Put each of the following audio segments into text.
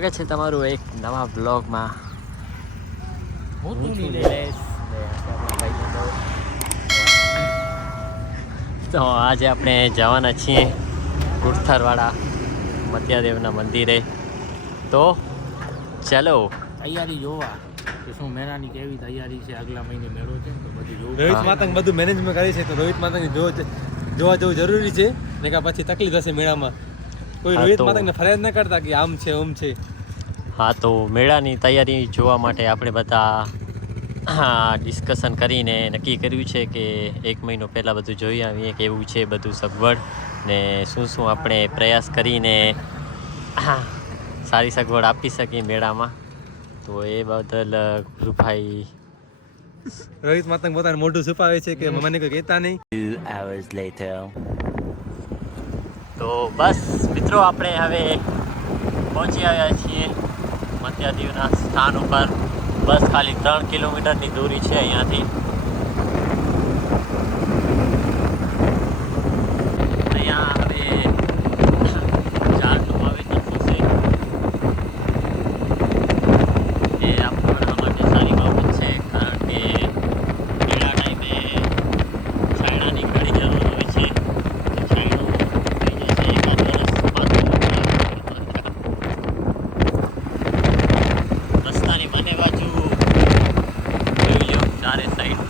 સ્વાગત છે તમારું એક નવા બ્લોગમાં. હું છું નિલેશ. તો આજે આપણે જવાના છીએ ગુરથરવાડા મત્યાદેવના મંદિરે. તો ચાલો તૈયારી જોવા કે શું મેળાની કેવી તૈયારી છે. આગલા મહિને મેળો છે તો બધું જોવું. રોહિત માતંગ બધું મેનેજમેન્ટ કરી છે તો રોહિત માતંગ જોવા જવું જરૂરી છે ને કે પછી તકલીફ હશે મેળામાં. કોઈ હા, રોહિત તો માતંગને ફરિયાદ ન કરતા કે આમ છે ઓમ છે. હા, તો મેળાની તૈયારી જોવા માટે આપણે બધા ડિસ્કશન કરીને નક્કી કર્યું છે કે 1 મહિનો પહેલાં બધું જોઈ આવીએ કેવું છે બધું સગવડ ને શું આપણે પ્રયાસ કરીને સારી સગવડ આપી શકીએ મેળામાં. તો એ બદલ ગુરુભાઈ રોહિત માતંગ પોતાનું મોઢું છુપાવે છે કે મને કોઈ કહેતા નહીં. 2 hours later. તો બસ મિત્રો, આપણે હવે પહોંચી આવ્યા છીએ મત્યાદેવના સ્થાન ઉપર. બસ ખાલી 3 કિલોમીટરની દૂરી છે અહીંયાથી. અહીંયા હવે ઝાડનું વાવેતર થશે એ આપણા માટે સારી બાબત છે, કારણ કે મેળા ટાઈમે છાંયડાની ઘણી જરૂર હોય છે. તો છાંયડો થઈ જશે એકાદ વર્ષ રસ્તાની બંને બાજુ જોઈ લો, ચારે સાઈડ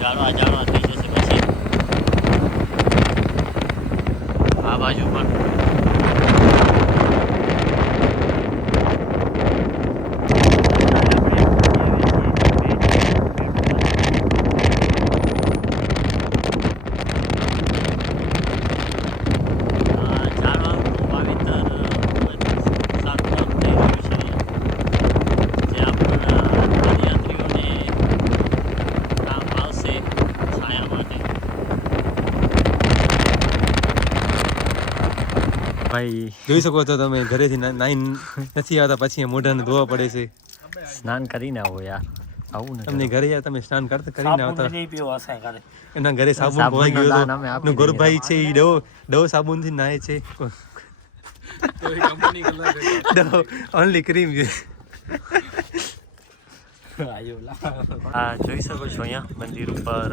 ઝાડવા થઈ જશે. પછી આ બાજુ પણ ભાઈ જોઈ શકો છો તમે, ઘરેથી નાઈન નથી આવતા પછી મોઢાને ધોવા પડે છે. સ્નાન કરીને આવો યાર, આવું ને તમને ઘરે યાર તમે સ્નાન કરીને આવતા. નહીં પીવો હશે ઘરે. એના ઘરે સાબુન ભોઈ ગયો હતો. ગોરભાઈ છે એ ડવ સાબુનથી નાહે છે. ઓનલી ક્રીમ છે. હા, જોઈ શકો છો અહીંયા મંદિર ઉપર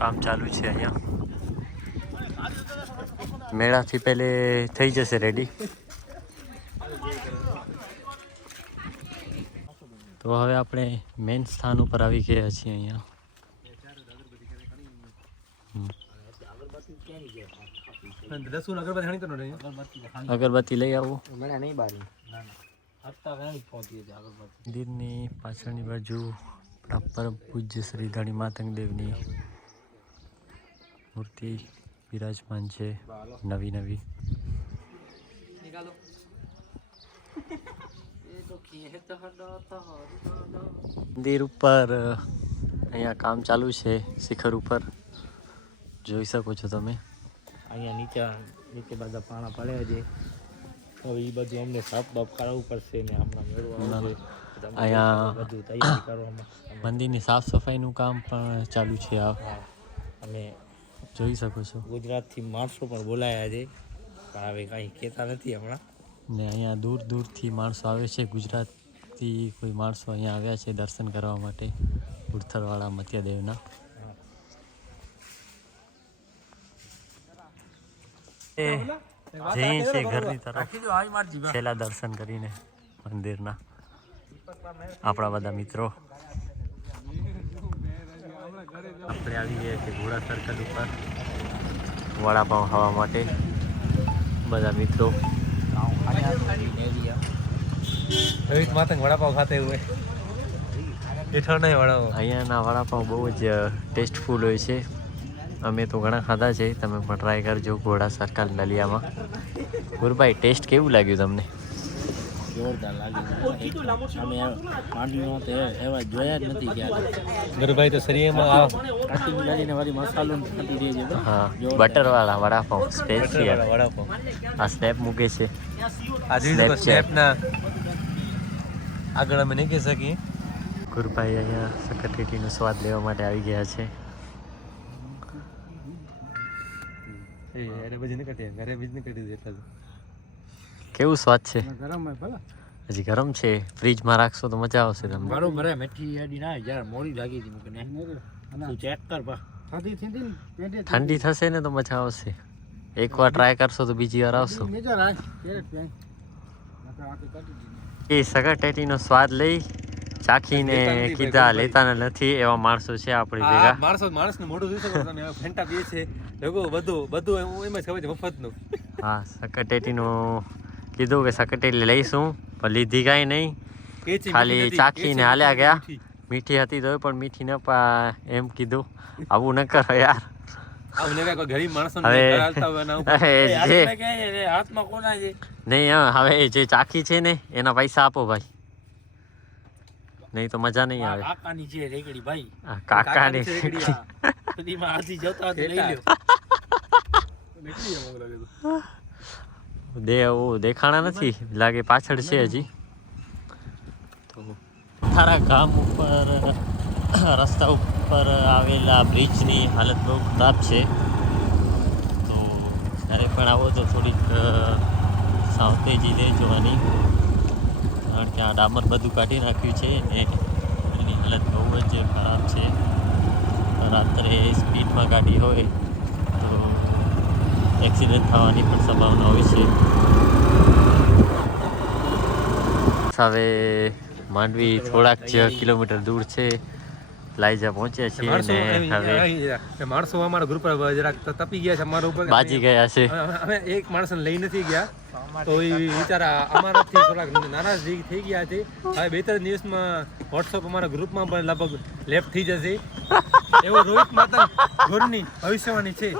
કામ ચાલુ છે. અહીંયા મેળાથી પહેલે થઈ જશે રેડી. તો હવે આપણે મેઇન સ્થાન ઉપર આવી ગયા છીએ. અહીંયા અગરબત્તી લઈ આવો. મંદિરની પાછળની બાજુ પરમ પૂજ્ય શ્રી ધણી માતંગ દેવની મૂર્તિ બિરાજમાન છે, નવી. મંદિર ઉપર અહીંયા કામ ચાલુ છે. શિખર ઉપર જોઈ શકો છો તમે. અહીંયા નીચે બધા પાણા પડ્યા છે. હવે એ બધું અમને સાફ બાફ કરાવવું પડશે ને હમણાં મેળો આવશે. અહીંયા બધું તૈયારી કરવામાં મંદિરની સાફ સફાઈનું કામ પણ ચાલુ છે. અને જોઈ શકો છો. ગુજરાતથી માણસો પણ બોલાયા છે, પણ હવે કાંઈ કહેતા નથી હમણાં. ને અહીંયા દૂરથી માણસો આવે છે. ગુજરાતથી કોઈ માણસો અહીંયા આવ્યા છે દર્શન કરવા માટે ગુરથરવાડા મત્યાદેવના. જઈએ છે ઘરની તરફ છેલ્લા દર્શન કરીને મંદિરના આપણા બધા મિત્રો. આપણે આવી ગયા છીએ ઘોડા સર્કલ ઉપર વડાપાઉં ખાવા માટે બધા મિત્રો. રોહિત માતંગ વડાપાવ ખાતે હોય મીઠો નહીં વડાપાવ. અહીંયાના વડાપાઉં બહુ જ ટેસ્ટફુલ હોય છે. અમે તો ઘણા ખાધા છે, તમે પણ ટ્રાય કરજો ઘોડા સર્કલ નલિયામાં. ગુરુભાઈ, ટેસ્ટ કેવું લાગ્યું તમને? જોરદાર લાગી. અમે માંડવીનો તો એવા જોયા જ નથી ક્યારે. ગરુભાઈ તો શરીરમાં કટિંગ કરીને વળી મસાલો નથી દે છે. હા, બટરવાળા વડાપાઉં સ્પેશિયલ. વડાપાવ આ સ્નેપ મૂકે છે. આ સ્નેપના આગળ અમે નહીં કહી શકીએ. ગુરુભાઈ અહીંયા સકટેટીનો સ્વાદ લેવા માટે આવી ગયા છે. એ અરે બધી નહીં કટી ઘરે બીજ નહીં કટી દેતા. કેવું સ્વાદ છે ગરમ હોય ભલે હજી ગરમ છે ફ્રીજમાં રાખશો તો મજા આવશે તમને બરોબર હે મેઠી યાદી ના જ્યારે મોડી લાગી હતી મૂકને તું ચેક કર પા ઠંડી થશે ને તો મજા આવશે એકવાર ટ્રાય કરશો તો બીજી વાર આવશો એ સગટેટીનો સ્વાદ લઈ ચાખીને કીધા લેતા નથી એવા માણસો છે આપણી ભેગા માણસને મોઢું જોઈ શકો તમે ફેંટા પીએ છે લોકો બધું એમ જ ખબર છે મફતનું હા સગટેટીનું કીધું કે સગટેટી લઈશું પણ લીધી કાંઈ નહીં ખાલી ચાખીને હાલ્યા ગયા મીઠી હતી તો પણ મીઠી ન એમ કીધું આવું ન કરો યાર ગરીબ માણસો હાથમાં કોના છે નહીં હવે જે ચાખી છે ને એના પૈસા આપો ભાઈ નહીં તો મજા નહીં આવે કાકાની છે રેકડી ભાઈ કાકાની સુધીમાં હાથી જતા તો લઈ લ્યો દેખાણા નથી લાગે પાછળ છે હજી તો થારા ગામ ઉપર રસ્તા ઉપર આવેલા બ્રિજની હાલત બહુ ખરાબ છે તો જ્યારે પણ આવો તો થોડીક સાવચેતી લેજોવાની કારણ કે આ ડામર બધું કાઢી નાખ્યું છે ને એની હાલત બહુ જ ખરાબ છે રાત્રે સ્પીડમાં ગાડી હોય તો એક્સિડન્ટ થવાની પણ સંભાવના હોય છે હવે માંડવી થોડાક જ કિલોમીટર દૂર છે લાઈજા પહોંચ્યા છીએ ને હવે માણસો અમારા ગ્રુપ જરાક તપી ગયા છે અમારા ઉપર બાજી ગયા છે અમે એક માણસને લઈ નથી ગયા તો એ બિચારા અમારાથી થોડાક નારાજ થઈ ગયા છે હવે 2-3 દિવસમાં વોટ્સઅપ અમારા ગ્રુપમાં પણ લગભગ લેફ્ટ થઈ જશે એવો રોહિત માતા ગોરની ભવિષ્યવાણી છે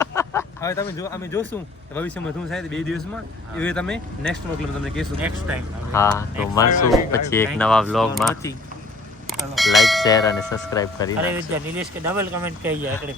હવે તમે જો અમે જોશું ભવિષ્યમાં શું થાય 2 દિવસમાં એ તમે નેક્સ્ટ વખત તમને કહીશું નેક્સ્ટ ટાઈમ હા તો મળશું પછી એક નવા વ્લોગમાં લાઈક શેર અને સબસ્ક્રાઇબ કરી અરે નિલેશ કે ડબલ કમેન્ટ કહી જાય એકડે